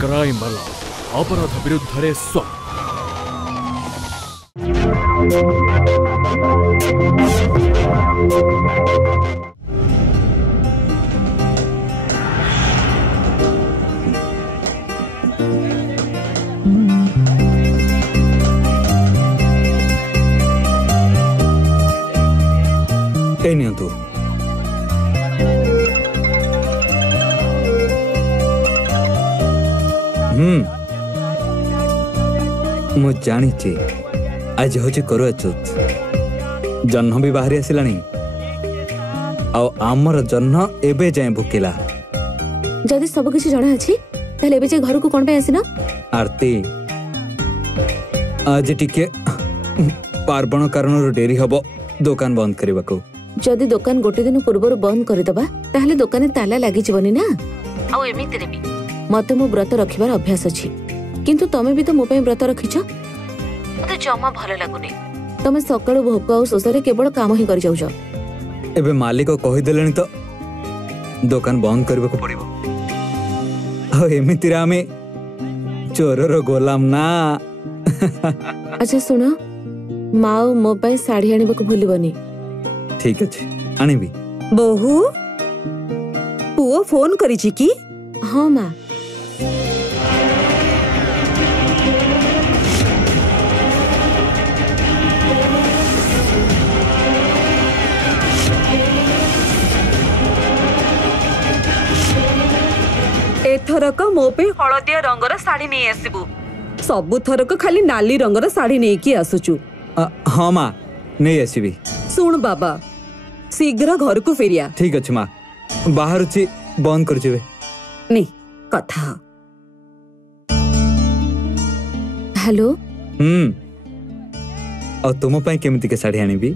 Crime वाला अपराध विरुद्ध रे स्व नियंतु मु जानी आज हूँ करुआ चौथ जह्न भी बाहरी आसलानी आमर जह्न एबे जाए भुकिला जदि सब किसी जଣା अछि ताले एबे जे घर को कोन पे आसिना आरती आज टिके पार्वण कारण डेरी हबो दुकान बंद करबा को जदि दुकान गोटे दिन पूर्व बंद करदबा ताहले दुकान ताला लागि जीवनी ना आ एमिति रे भी मते मो व्रत रखिबार अभ्यास अछि किंतु तमे भी तो मो पे व्रत रखिछ मते जमा भलो लागुनी तमे सकाळु भोक आ सोसरे केवल काम ही कर जाउछ एबे मालिक कहि देलेनी तो दुकान बंद करबा को पड़िबो आ एमिति रे आमे चोरर गोलाम ना अच्छा सुनो माओ मो पे साड़ी आनिबा को भूलिबनी ठीक अच्छे आनिबी बहु पुओ फोन करिछि की हाँ माँ एथरक मो पे हलदिया रंगर साड़ी नहीं आसीबू सबु थरक खाली नाली रंगर साड़ी नहीं की आसुचु हाँ माँ नहीं आसीबी सुन बाबा शीघ्र घर को फेरिया ठीक अच्छे माँ बाहर ची बंद कर जीवे नहीं कथा हेलो और तुम पे केमिति के साड़ी आनिबी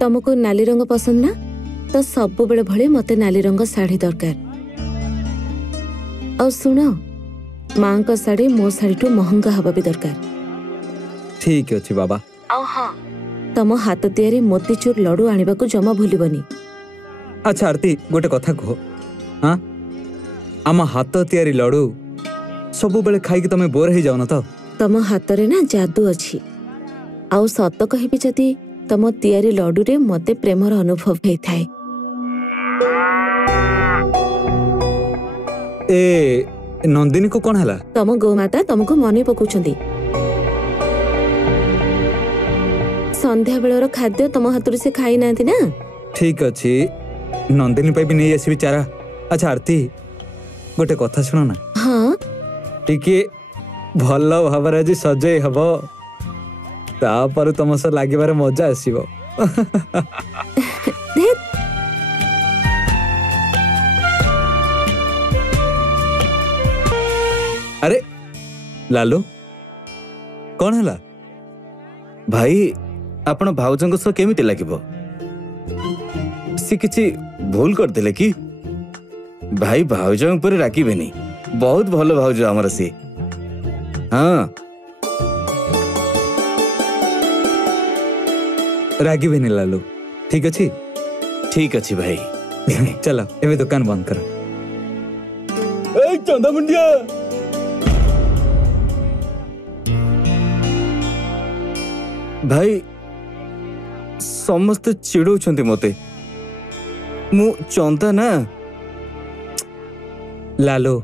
तुमको नाली रंग पसंद ना तो सब बेले भले मते नाली रंग साड़ी दरकार और सुनो मां का साड़ी मो साड़ी टू महंगा हवा भी दरकार ठीक अच्छे बाबा और हाँ तम हाथ तैयारी मोतीचूर लड्डू आनिबा को जमा भूलिबनी अच्छा आरती गोटे कथा कह हाँ आम हाथ तैयारी लड्डू सब बेले खाई तमे बोर हो जाओ ना तो तम हाथ रे ना जादू अच्छी आउ सत कहबी जदि तम तैयारी लड्डू रे मते प्रेमर अनुभव हे थाए ए नंदिनी को कौन हला तम गोमाता तुमको मने पकुछंदी संध्या बेलर खाद्य तुम हाथुरी से खाई नांती ना ठीक अच्छी नंदिनी पे भी नहीं आसबी चारा अच्छा आरती गोटे कथा सुनो ना हाँ टिके भल भाव आज सजई हब तापर तुम सह लागिबार मजा आसीबो अरे लालू कौन हला भाई आपण भाउजंग सह केमिति लागिबो सी किछि भूल कर देले कि भाई भाउजंग पर राखिबेनी बहुत भलो भाउज हमर सी हाँ रागिबेनी लालू ठीक अच्छी भाई चलो एबे दुकान बंद कर ए चंदा मुंडिया भाई समस्त चिड़ौछंती मते मु चंदा ना लालू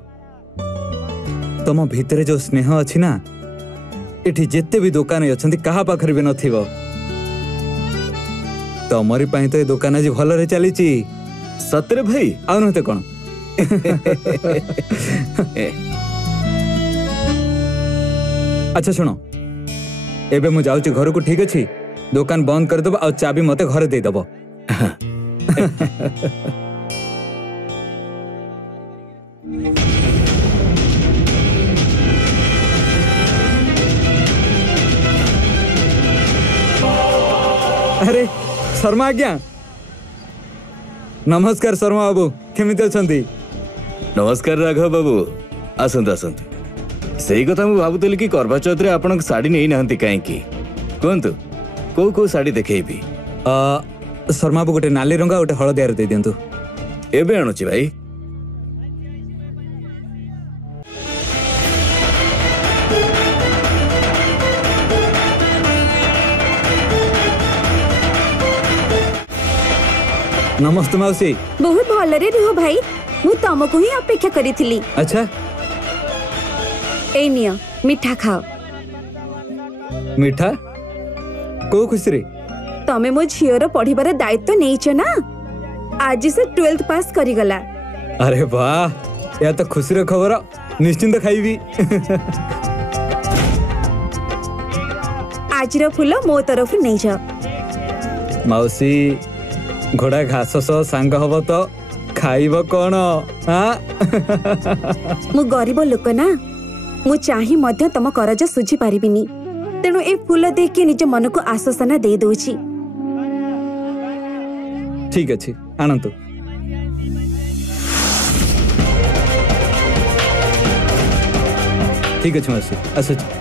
तुम भितरे जो स्नेह अच्छी ना एठी जेते भी दुकान अच्छी कहा पाखर भी नथिबो तमरी पाई तो ये दुकान आज भल रे चली सतरे भाई आ नते कोन अच्छा सुनो एबे मु जाउची घर को ठीक अच्छी दुकान बंद कर दबो आ चाबी मते घर दे दबो अरे शर्मा आज्ञा नमस्कार शर्मा बाबू केमिति अछंती नमस्कार राघव बाबू आसंतु आसंतु सही कथा मु भाबुतली कि करवा चौथ रे आपन साड़ी नै नाहंती काहे की कोंतु को साड़ी देखैबी शर्मा बाबू गोटे नाली रंगा गोटे हळदिया रे दे दियंतु एबे आणुची भाई नमस्ते मौसी। बहुत भलरे रुह भाई, मु तुमको ही अपेक्षा करिथिली। अच्छा ए नियो मिठा खाओ। मीठा को खुशी रे? तमे मो झियोर पढ़िबार दायित्व नेइछ ना। आज से 12th पास करी गला। अरे वाह, या तो खुशी रे खबर, निश्चिंत खाइबी। आज रो फूल मो तरफ नहीं जा। मौसी घोड़ा घास सह सांग हब तो खाइब कौन? मु गरीब लोक ना, मु चाही मध्य तम करज सुझी पारिबिनी। तेणु ए फूल देख के निज मन को आश्वासना दे दोछि। ठीक अछि, आनंतु। ठीक अछि मौसी, आसुछि।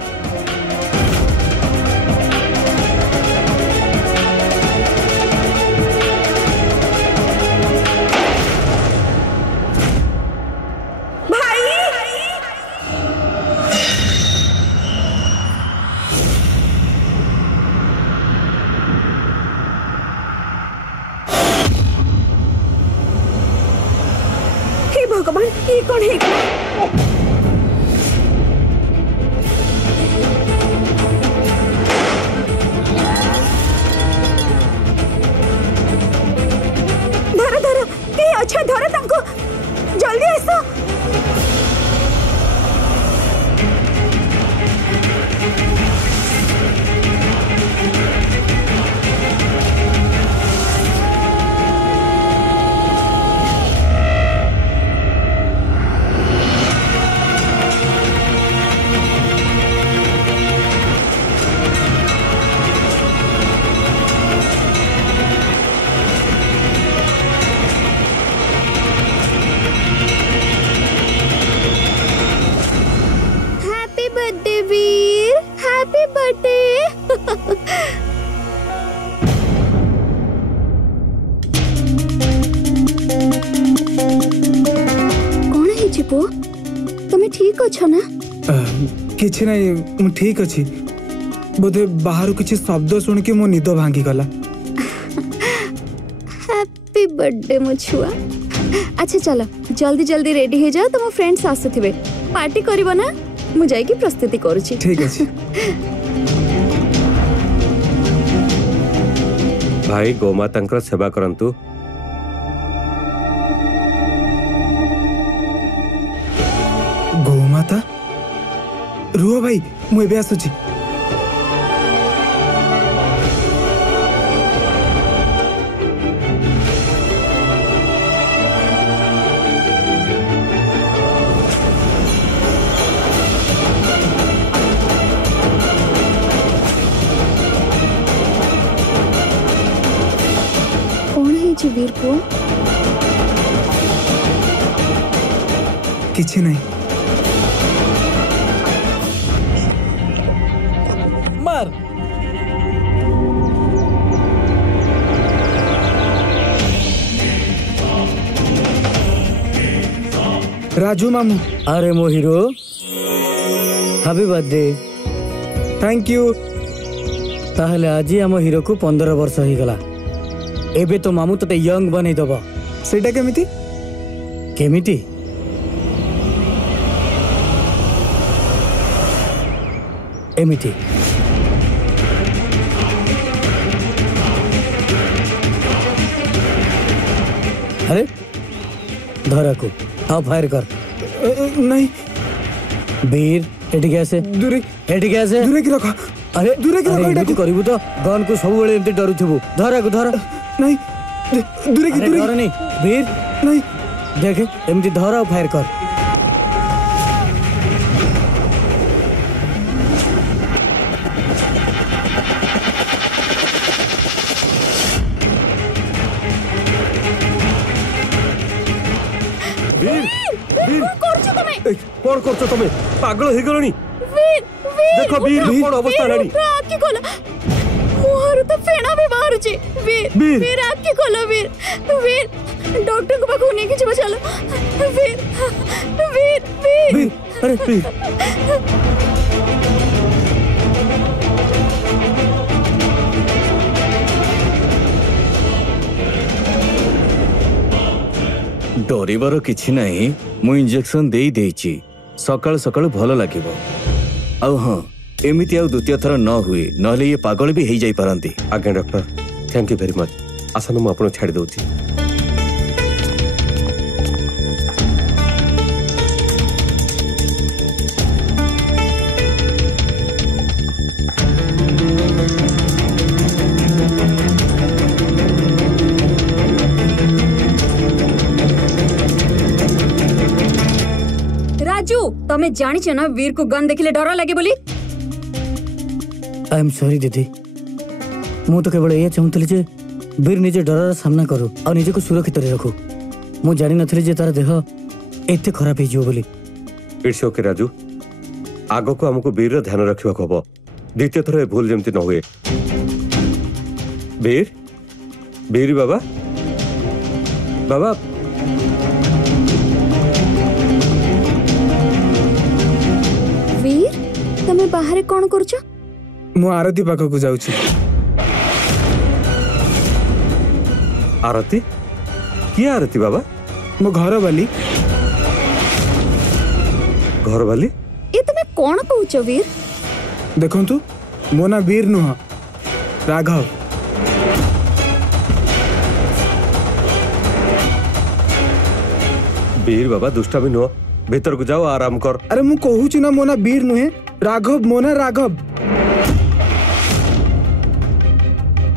भगवान, ये कौन है? धरो धरो, ये अच्छा धरो तंको, जल्दी आसो। कौन है चिपो? तुम्हें ठीक अच्छो ना? किछि नहीं, मु ठीक अछि। बोधे बाहर किछि शब्द सुन के मो निद भांगी गला। हैप्पी बर्थडे मो छुआ। अच्छा चलो जल्दी जल्दी रेडी हो जाओ, तुम फ्रेंड्स आसुथिबे। पार्टी करबो ना? मु जाई की प्रस्तुति करूची। ठीक अछि। भाई गोमाता सेवा करंतु। गोमाता रुह भाई, मु एबे आसुची। कौन है जी वीर को? किछि नहीं। मार। राजू मामू। अरे मो hero, happy birthday. Thank you. ताहले आज आम हीरो को 15 वर्ष हो गला। एबे तो मामू तते यंग बनै दबो। सेटा केमिति? केमिति? एमिति। अरे धरा को आओ फायर कर। नहीं वीर एटी कैसे? दूरे एटी कैसे? दूरे की रखा। अरे दूरे की रखा। एटी करिवु तो गन को सब बेले एमती डरुथिबु। धरा को धरा। नहीं दूरे की दूरे। डर नहीं वीर। नहीं देख एमती धरा फायर कर। कौन करছো तमे? पागल हो गलनी? देखो वीर कौन अवस्था लानी? आखि खोलो, मोहर तो फेणा भी बाहर छी। वीर वीर आखि खोलो। वीर वीर डॉक्टर को पाखु नहीं कि चलो। वीर वीर वीर। अरे वीर डरिबार किछि नाही मु इंजेक्शन देई देइची सकाळ सकाळ भलो लागिबो आउ हां एमिति आउ द्वितीय थर न हुए नले ये पागल भी हेई जाई पारंती। आज्ञा doctor thank you very much आसन मु आपन छाड़ी दउची। राजू तमे जानिछ ना वीर को गन देखिले डर लागे बोली। आई एम सॉरी दीदी मु तो केवल ये चाहूतली जे वीर निजे डर सामना करू और निजे को सुरक्षित रखू। मु जानि नथली जे तार देह एते खराब हे जियो बोली। इट्स ओके राजू आगो को हमको वीर रो ध्यान रखिबा हबो द्वितीय थर भूल जेमति न हुए। वीर वीर बाबा बाबा वीर तमे बाहर कोन करछ? मु आरती पाख को जाउची। आरती की आरती बाबा? मो घर वाली ए तमे कोन कहउछ वीर? देखंतु मो ना वीर नुह राघव। वीर बाबा दुष्टा भी नुह भीतर को जाओ आराम कर। अरे मु कहूची ना मो ना वीर नुहे राघव मो ना राघव।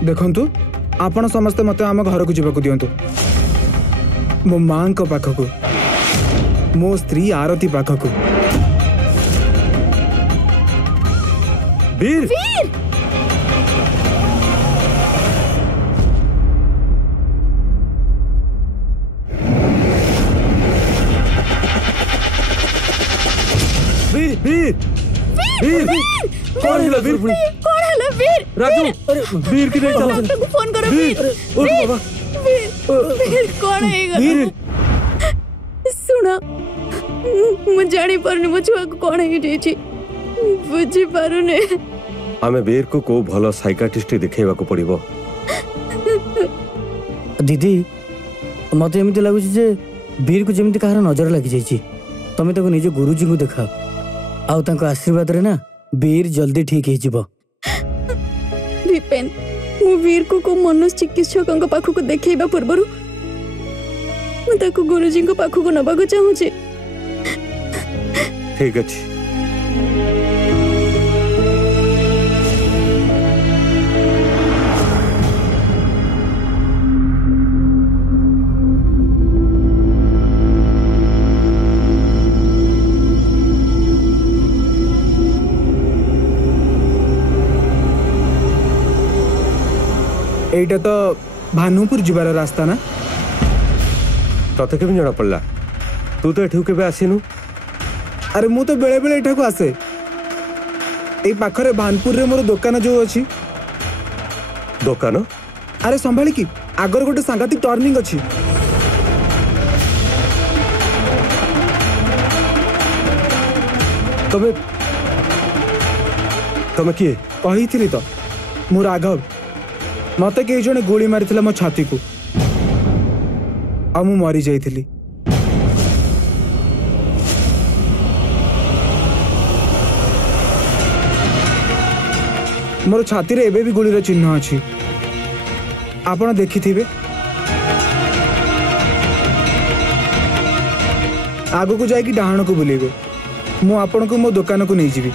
देखंतु आपण समस्त मते आम घर को जीवाक दियंतु मो मां को पाखकु मो स्त्री आरती पाखकु। वीर वीर वीर वीर वीर कौन है वीर? कौन है वीर? राजू वीर की नहीं चला डॉक्टर को फोन करो वीर। उठ बाबा वीर कौन है वीर सुना मु जानी पारुनी मो छुआ को कौन है जेची बुझी पारुने। आमे वीर को को भलो साइकाट्रिस्ट देखेबा को पड़िबो। दीदी मते एमिति लागुची जे वीर को जेमिति कहार नजर लागि जाईची तमे ताको निजे गुरुजी को देखा आउ तांको आशीर्वाद रे ना वीर जल्दी ठीक हे जिवो। विपेन मु वीर को मनोज चिकित्सक पाख को देखैबा पूर्वरु मु ताको गुरुजी को पाख को नबा को चाहू छी। ठीक अछि एटा तो भानुपुर जीवार रास्ता ना? तते केबे जणा पड़ला? तू तो एठू केबे आसीनु? अरे मु तो बेले बेले एठा को आसे। ए पाखरे भानपुर रे मोर दुकान जो अछि। दुकान? अरे संभाली की आगर गोटे सांगातिक टर्निंग अछि। तमे किए? कहिथिली तो मु राघव मते के जने गोली मारिथिला मो छाती को आ मु मरी जाइथिली। मोर छाती रे एबे भी गोली रे चिन्ह अछि आपण देखिथिबे। आगो को जाई कि डाहण को बुलेबे मु आपण को मो दुकान को नै जीवी।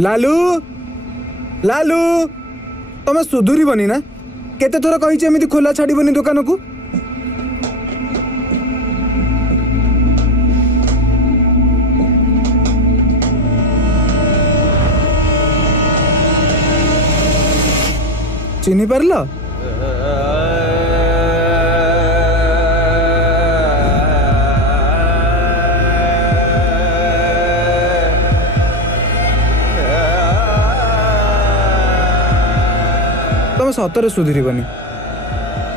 लालू लालू तमे सुधुरीबनी ना केते थोर कहिचे एमिति खोला छाड़ीबनी दुकान को चिन्ही पारल तमे सतरे सुधुरीबनी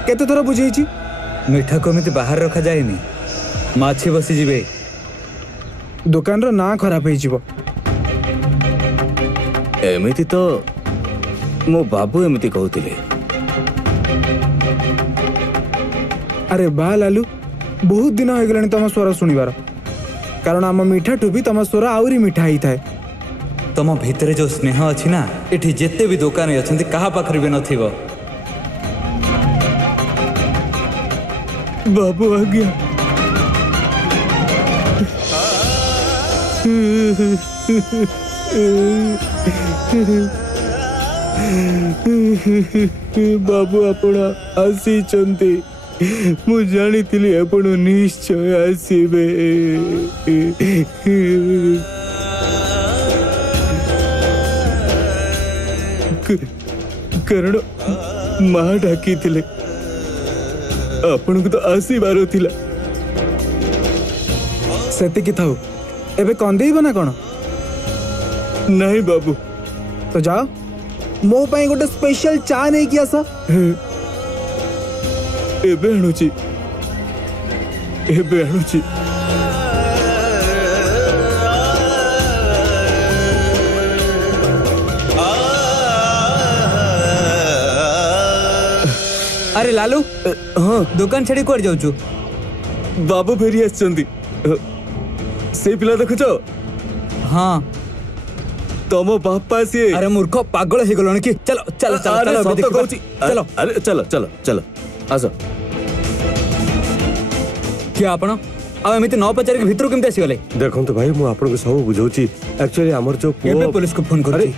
केते थोर बुझेइछि मिठा को एमिति बाहर रखा जाएनी माछी बसी जिवे दुकान रो ना खराब होई जिवो एमिति तो मो बाबू एमिति कहूतिले। अरे बा लालू बहुत दिन हो गलानी तम स्वर सुनिबार कारण आम मिठा टू भी तम स्वर आउरी मिठा ही थाए तम भितरे जो स्नेह अछि ना एठी जेते भी दुकान अछंती कहा पाखर भी नथिबो बाबू आ गया बाबू आपण आसीचंती मु जानिथिली आपण निश्चय आसीबे कारण माँ डाकी थिले आपण को तो आसीबार थिला सेतिकी थाउ एबे कंदेइबो ना कोन नहीं बाबू तो जाओ मो पाई गोटे स्पेशल चा नहीं किया सा एबे आणुची एबे आणुची अरे लालू हाँ दुकान छाड़ी कुआड़ जाउछु बाबू फेरी आछंती से पिला देखुछो हाँ तम बापा सी अरे मूर्ख पागल हो गलण कि चलो चलो चलो चलो सत कहूची चलो अरे चलो चलो चलो आसो क्या आपण आ एमिति न पचार के भितर केमते आसी गले देखंतु भाई मु आपन को सब बुझौची एक्चुअली हमर जो एबे पुलिस को फोन करची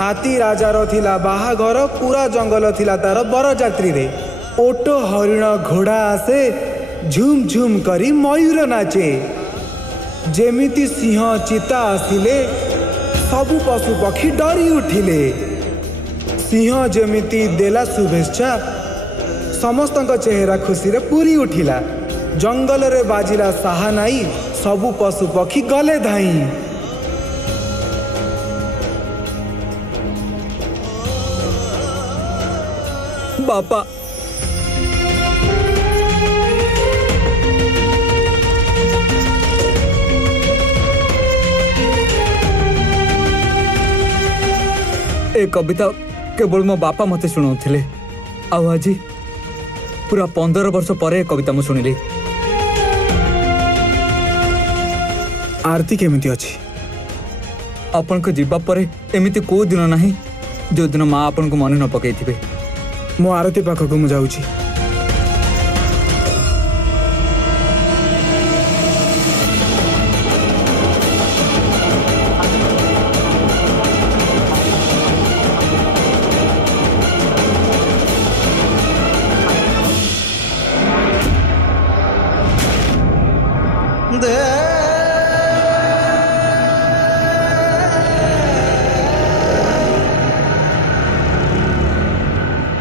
हाथी राजा रो थिला बाहाघर पूरा जंगल थिला तार बरजात्री रे ओटो हरिण घोड़ा आसे झुम झुम करी मयूर नाचे जेमिति सिंह चिता आसिले सबु पशु पक्षी डरी उठिले सिंह जेमिति देला शुभेच्छा समस्तଙ୍କ चेहरा खुशी रे पूरी उठिला जंगल रे बाजिला साहानाई सबु पशु पक्षी गले धाई बापा ए कविता केवल मो बापा मते शुणाउथिले आ आज पूरा 15 वर्ष पर कविता मु शुणिली आरती केमिति अछि आपन को जीवा पर एमिति को दिन नाही जो दिन माँ आपन को मन न पकई थिबे मो आरती पाखक मु जाउची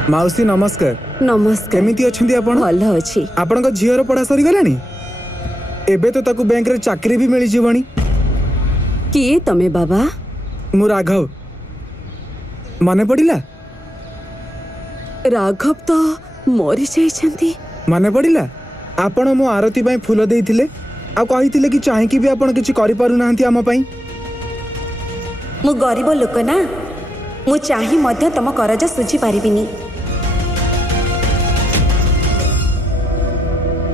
माउसी नमस्कार नमस्कार केमिति अछंती आपण भल अछि आपण को झियर पढ़ा सरी गलानी एबे तो ताकू बैंक रे चाकरी भी मिली जीवणी किए तमे बाबा मु राघव माने पड़िला राघव तो मरी जाइछंती माने पड़िला आपण मो आरती पई फूल देइथिले आ कहिथिले कि चाहे कि भी आपण किछि करि पारु नाहंती हम पई मु गरीब लोक ना मु चाही मध्य तम करज सुझी पारिबिनी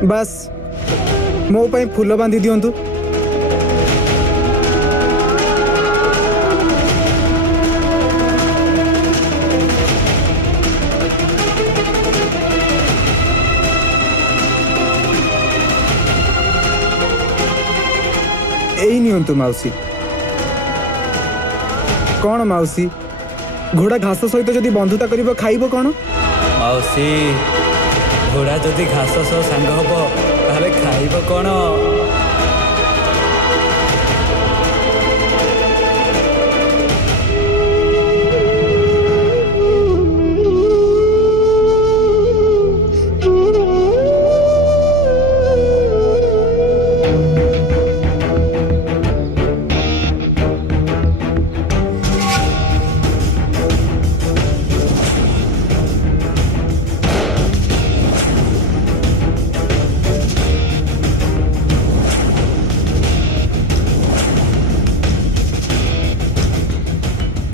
बस मो पई फूल बांधी दियंतु एई नियंतु माउसी कौन माउसी घोड़ा घास सहित जदि बंधुता करिबो खाइबो कौन? माउसी घोड़ा जदि घास सह सांग हब ताहले खाइब कौन?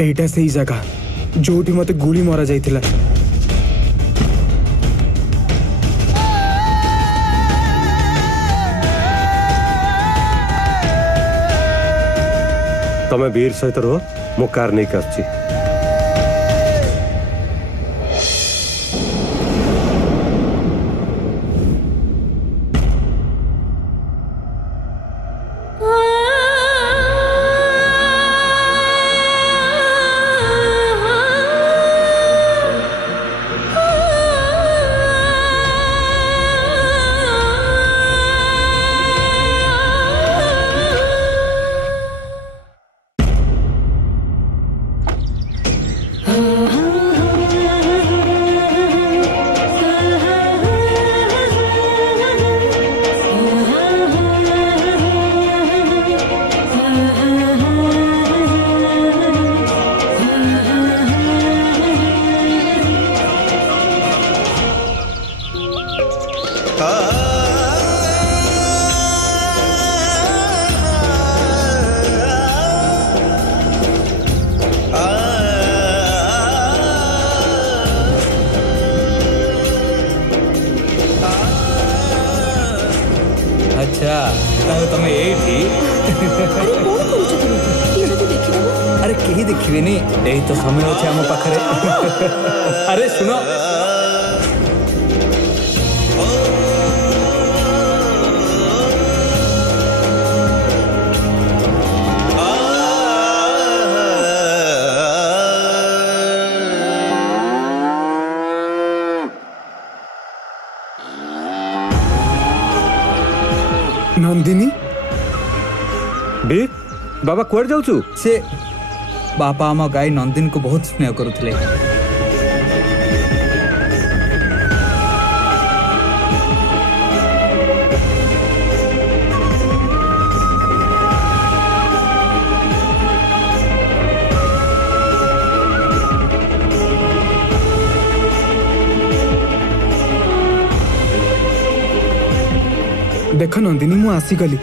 एटा सही जगह जोटी मते गुली मरा जाइतिला। तमे वीर सहित रहो मो कार नहीं आसुची। अच्छा तमे एठी अरे कहीं देखिबेनी यही तो समय अच्छे आम पाखरे। अरे सुनो नंदिनी वीर बाबा कुआड़ जाऊचु? से बापा आम गाई नंदिनी को बहुत स्नेह करुले। देख नंदिनी मु आसीगली।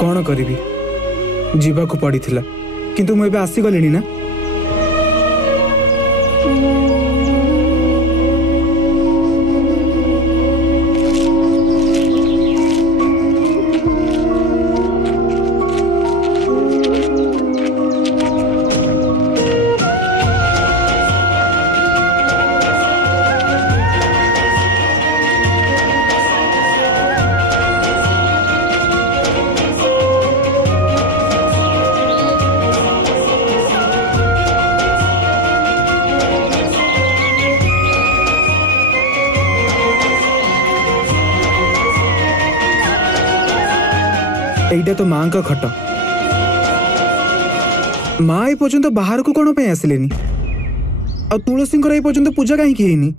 कौन करिबी जीवा को पड़ीथिला किंतु मु एबे आसीगलिनी ना। एइटा तो मां का खट। मां ए पर्यंत बाहर को कौन पे आसिलेनी आ तुलसी ए पर्यंत पूजा कहीं हेनी।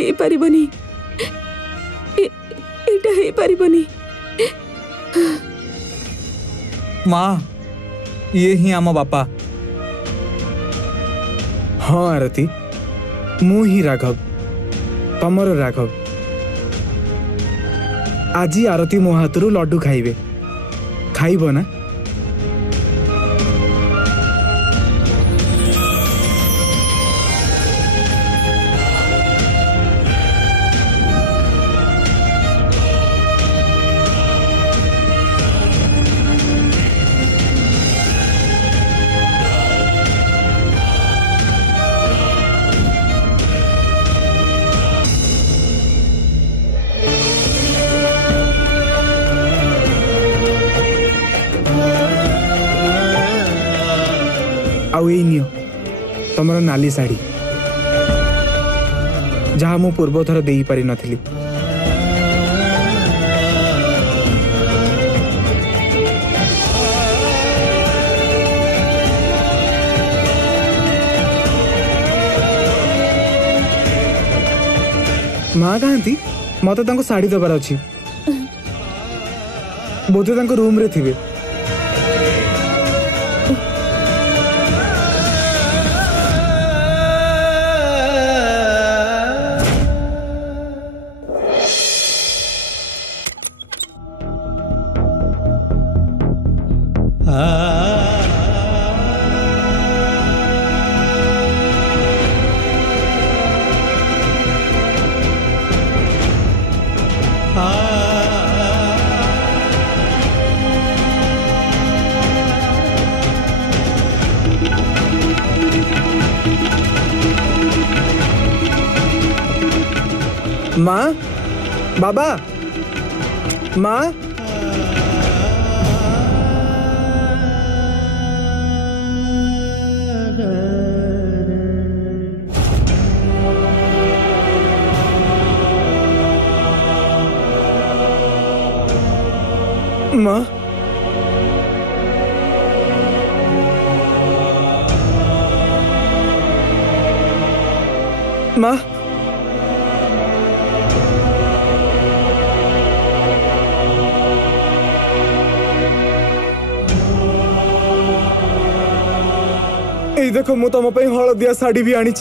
हे परिबनी एटा हे परिबनी। माँ ये ही आम बापा। हाँ आरती मु ही राघव तमर राघव। आज आरती मो हाथ लड्डू खाइबे खाइब ना? आउ ए नियो तमर नाली साड़ी जहाँ मु पूर्व थर दे पारि नथिली। माँ कहती मत साड़ी दबार अच्छी बोधे रूम रे थिबे। माँ बाबा माँ माँ माँ ए देखो मु तुम हलदिया साड़ी भी आनी।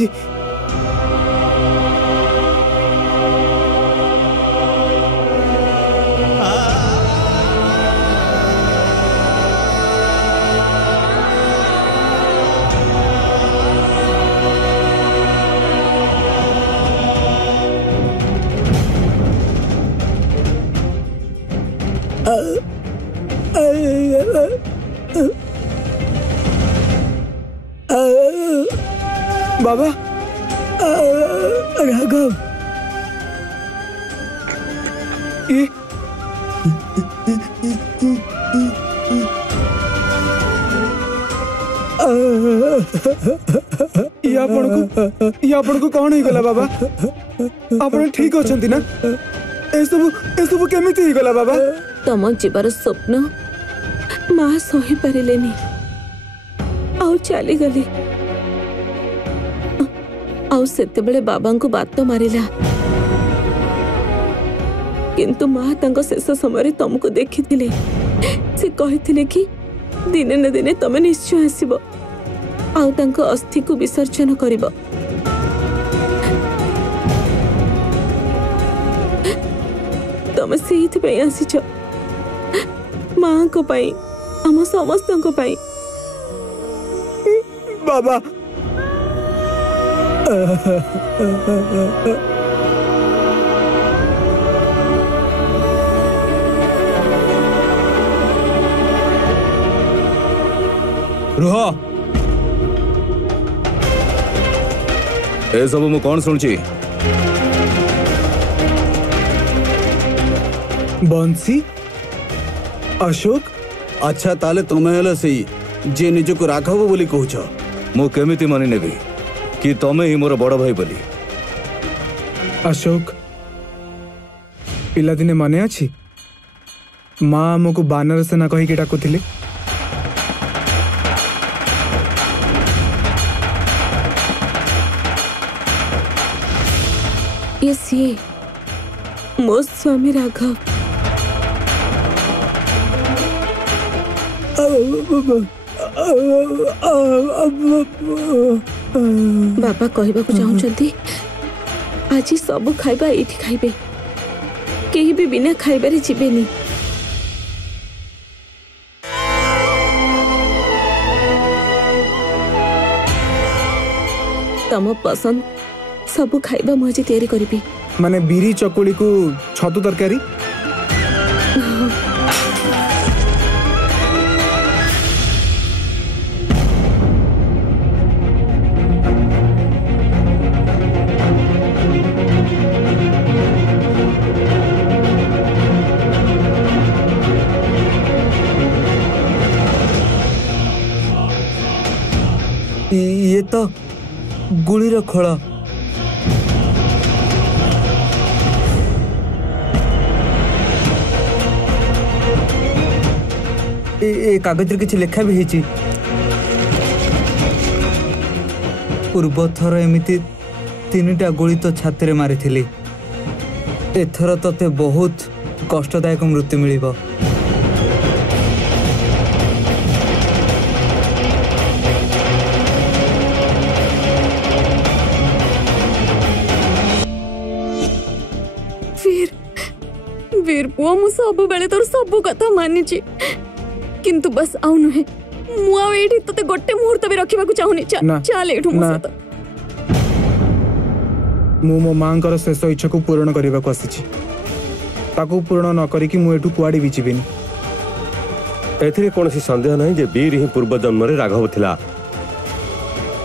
बाबा राघव ये आपण को कौन ही गला बाबा? आपण ठीक अछंती ना? ए सब केमिति ही गला बाबा? तम जीवार स्वप्न माँ सही पारिलेनी आउ चली गली। आउ सेते बेले बाबा को बात मारिला किंतु माँ तांको शेष समय तुमको देखी से कही कि दिने न दिने तमे निश्चय आसीबो आउ तांको अस्थि को विसर्जन करिबो। तमे सेहिथि पे आसीछ माँ को पाई हम समस्त को पाई। बाबा रुह ए सब मु कौन सुनची? बंसी अशोक अच्छा ताले तुम्हें हेले सही जे निजको राघव बोली कहूछ मु केमिति मानि नेबी कि तमे ही मोर बड़ भाई बोली? अशोक पिलादिने मने अछि माँ आमको बानर सेना कहीकि डाकुथिले। ये सीए मो स्वामी राघव। बाबा कहबाकू चाहूचंती आज सब खाइबा एठी खाइबे, केही भी बिना खाइबारे जीवेनी। तम पसंद सब खाइबा मु आज तैयारी करिबी। माने बिरी चकुली को छतु तरकारी। ये तो गुलीर खोला। कागज किसी लेखा भी है। पूर्व थर एमती 3टा गुली तो छाती मारी थी। एथर तते बहुत कष्टदायक मृत्यु मिलिबो। वीर पुआ मु सब बेले तोर सब कथा मानी किंतु बस आउ नुहे मु आ एठी तते गोटे मुहूर्त भी रखिबा को चाहुनी। चल एठु मो सत मु मो मांकर शेष इच्छा को पूर्ण करबा को आसीछि। ताको पूर्ण न करी कि मु एठु कुआडी भी जीवेनी। एथिरे कोनसी संदेह नहीं जे वीर ही पूर्व जन्म रे राघव थिला।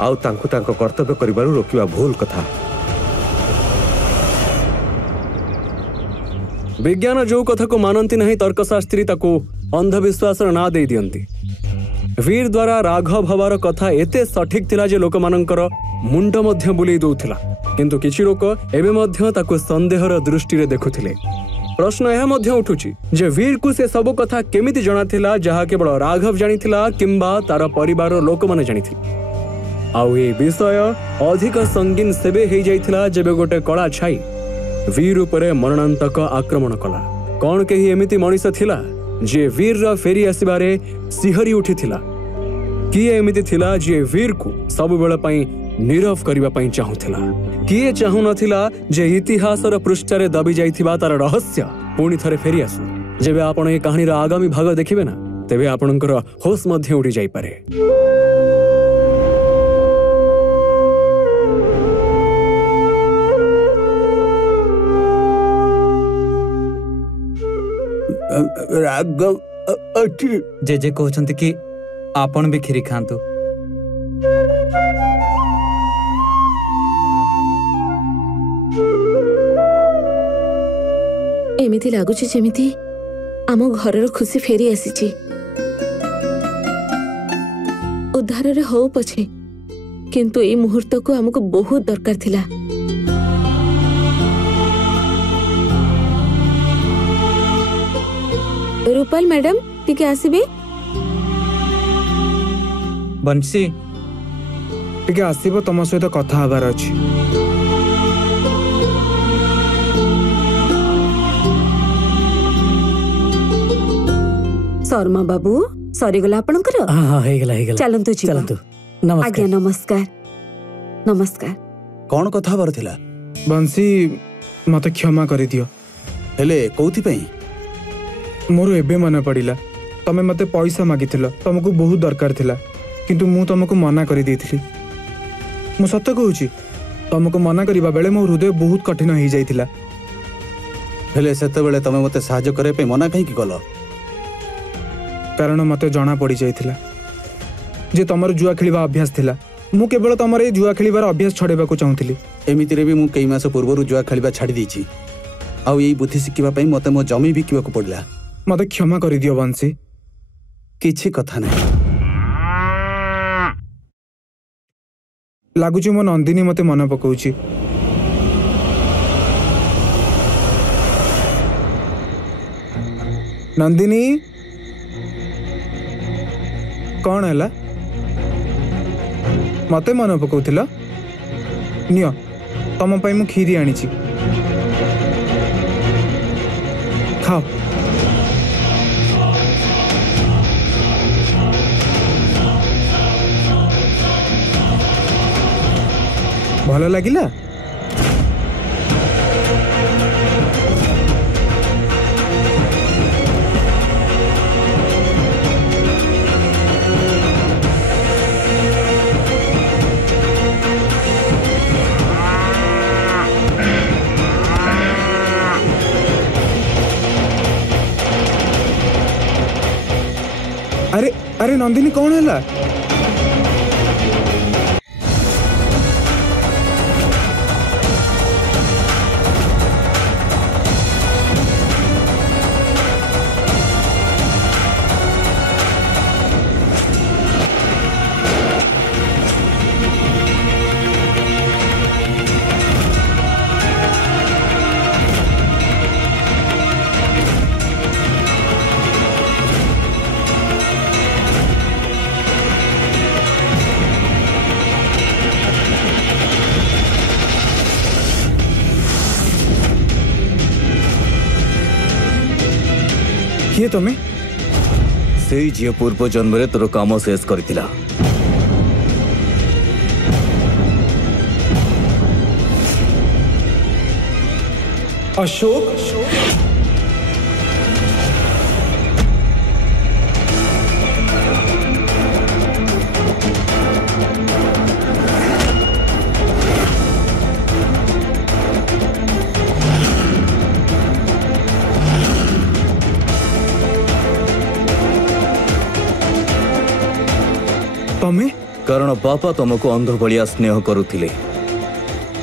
आउ तांको तांको कर्तव्य करिबारु रोकिबा भूल कथा। विज्ञान जो कथा को मानती नहीं तर्कशास्त्री ताको अंधविश्वास ना दे दियंती। वीर द्वारा राघव हवार कथा एते सठिक थिला जे लोक मानकर मुंड मध्य बुले दउथिला, किंतु किछि लोक एबे मध्य ताको संदेहर दृष्टि रे देखुथिले। प्रश्न यह मध्य उठुछि जे वीर को से सब कथा केमिति जଣା थिला जहा केवल राघव जानिथिला किंबा तार परिवार लोक माने जानिथिले। आउ ए विषय अधिक संगीन सेबे हे जाइथिला जेबे गोटे कला छाई वीर उपरे मरणांतक आक्रमण कला। कौन कही एमिति मनीष थिला जे वीर रा फेरी आसीबारे सिहरी उठी थिला? किए एमिति थिला जे वीर को सब बेला पई नीरव करिबा पई चाहुथिला? किए चाहु नथिला जे इतिहासर पृष्ठरे दबी जाइथिबा तार रहस्य पुणी थरे फेरी आसु? जेबे आपण ए कहानी रा आगामी भाग देखिबे ना तेबे आपणकर होश मध्य उड़ी जाई पारे। राघव जेजे कहते कि आपण भी खीरी खातु। एमिति लागुछि जेमिति आम घरर खुशी फेरी आसीछि। उद्धार रे हो पछे किंतु ए मुहूर्त को हमको बहुत दरकार थिला। रूपाल मैडम टिके आसीबे। बंसी टिके आसीबो तम सहित कथा हबार अछि। शर्मा बाबू सरी गला आपनकर। हां हां हे गेला चलंतु जी चलंतु। नमस्कार आज्ञा नमस्कार नमस्कार। कौन कथा हबार थिला? बंसी मते क्षमा करि दियो। हेले कोथि पई? मोर एबे मन पड़िला तमे मते पैसा मागिथिलो, तुमको बहुत दरकार थिला किंतु मु तुमको मना करि देथिली। मु सत्य कहूची तुमको मना करिबा बेले मो हृदय बहुत कठिन हो जाइथिला। हेले सेते बेले तमे मते सहाय्य करे पे मना कहि कि गलो? कारण मते जणा पड़ी जाइथिला जे तमर जुआ खेलिबा अभ्यास थिला। मु केवल तमर ए जुआ खेलिबार अभ्यास छडेबा को चाहुथिली। एमिति रे भी मु कई मास पूर्व जुआ खेलिबा छाडी देछि। आउ एई बुद्धि सिखिबा पई मते मो जमी बिकिबा को पड़ला। मते क्षमा करि दियो बंसी। किछि कथा नै लागुची मो नंदिनी मते मन पकाउची। नंदिनी कौन है? मते मन पकाउथिला नियो तम पई मु खीरी आनिची। ଖାଅ। ଭଲ ଲାଗିଲା? अरे अरे नंदिनी कौन है? किए तुम्हें? से झील पूर्व जन्म रे तोर काम शेष करतिला। अशोक तमें? कारण बापा तुमको अंध भलिया स्नेह करुथिले,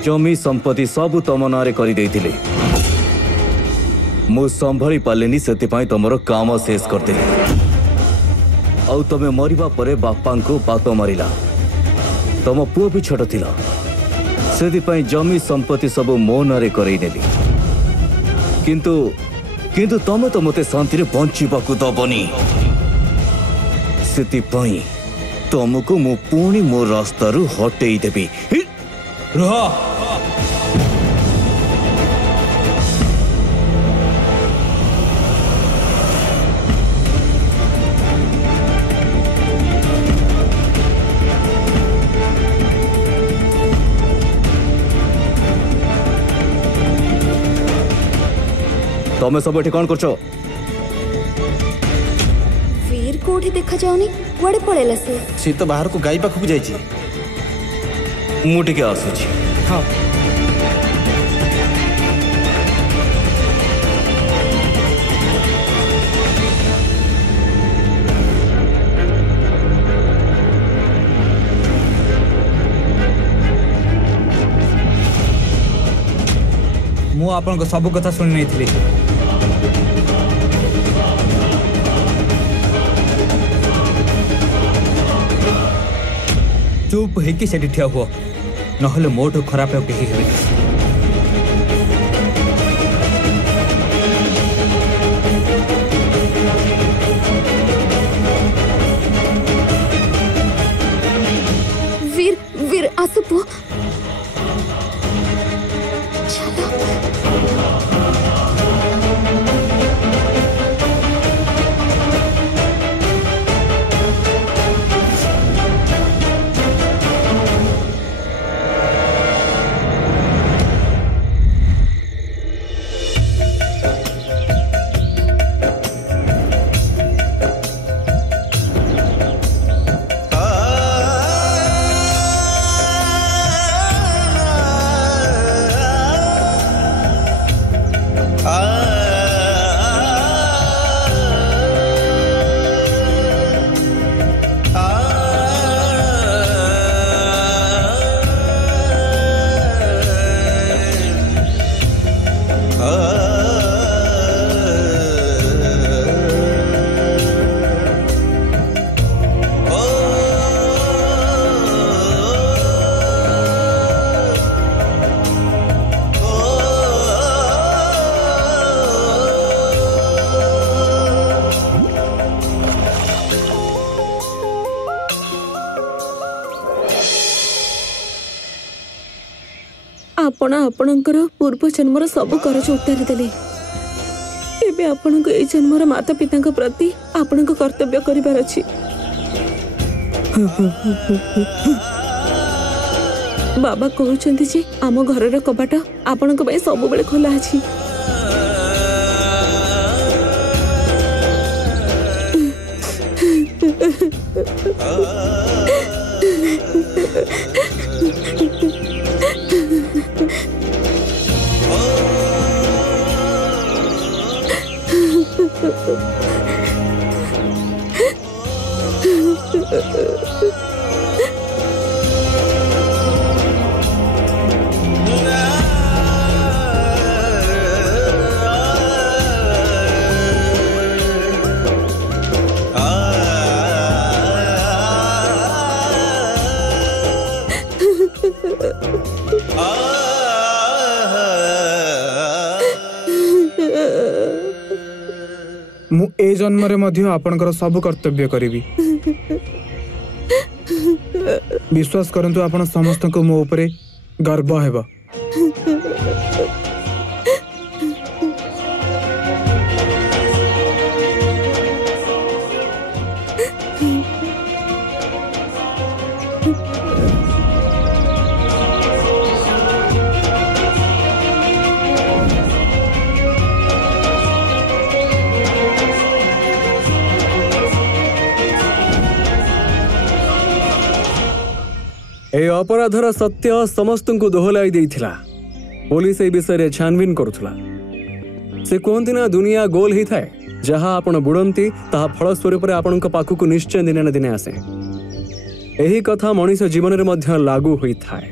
जमी संपत्ति सब तुम नारे करि देइथिले। मु संभाली पालेनी सेतिपाई तुमर काम शेष करदेली। आउ तमे मरिबा परे बापा को बात मारिला। तुम पुओ भी छोट थिला, सेतिपाई जमी संपत्ति सब मो नारे करई नेली। किंतु किंतु तमे तो मते शांति रे बंचिबाकू दबनी। सेतिपाई तुमको मु पुणी मो रास्तारू हटेई देबी। रुह तमे सब एठी कौन करछो? वीर कोठी देखा जाउनी, कुआडे पळेला से? सी तो बाहर को गाई पाखक जाइए। मु टिके आसुची। हाँ मु आपन सब कथा सुनि नहीं थी। चुप होइकी सेठी ठिया हुआ, नहले मोटो खराब हो कही हेबे। वीर वीर आसु पु चलो। आपण आपणकर पूर्व जन्मर सब करज उतारी देले। ଏବେ ଆପଣଙ୍କୁ ଏଇ ଜନ୍ମର ମାତା ପିତାଙ୍କ ପ୍ରତି ଆପଣଙ୍କ କର୍ତ୍ତବ୍ୟ କରିବାର ଅଛି। ବାବା କହୁଛନ୍ତି ଯେ ଆମ ଘରର କବାଟ ଆପଣଙ୍କ ପାଇଁ ସବୁବେଳେ ଖୋଲା ଅଛି। ମୁଁ ଏ ଜନ୍ମରେ ମଧ୍ୟ ଆପଣଙ୍କର ସବୁ କର୍ତ୍ତବ୍ୟ କରିବି। ବିଶ୍ୱାସ କରନ୍ତୁ, ଆପଣ ସମସ୍ତଙ୍କୁ ମୋ ଉପରେ ଗର୍ବ ହେବ। ए अपराधर सत्य समस्त को दोहलाई देइथिला। पुलिस ए विषय छानबीन करुथला। से कहती ना दुनिया गोल ही थाए, जहाँ आपण बुड़ती ताहा फलस्वरूप आपणक पाखक निश्चय दिने न दिने आसे। एही कथा मनुष्य जीवन में मध्य लागू होई थाए।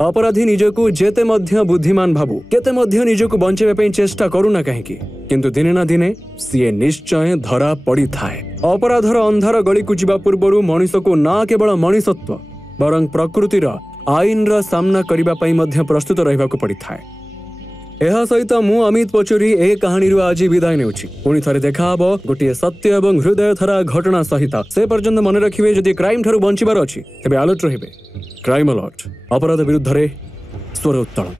अपराधी निजको जेते मध्य बुद्धिमान भाबू केते मध्य निजको बंचेबे पई चेष्टा करूना काहेकि, किंतु दिने ना दिने सीए निश्चय धरा पड़ी थाए। अपराधर अंधार गली को जीवा पूर्वरु मनुष्य को ना केवल मनुष्यत्व बरं प्रकृतिर आईन रा सामना करिबा पई मध्य प्रस्तुत रहिबा को पड़ी थाए। एहा सहित मु अमित पचुरी ए कहानी रु आज विदाय नेउछि। पुणी थरे देखा हबो गोटिए सत्य एवं हृदय थरा घटना सहित। से पर्यंत मन रखिबे, जदि क्राइम ठारु बंचिबार अछि तेबे अलर्ट रहिबे। क्राइम अलर्ट, अपराध विरुद्ध रे स्वर उत्तोलन।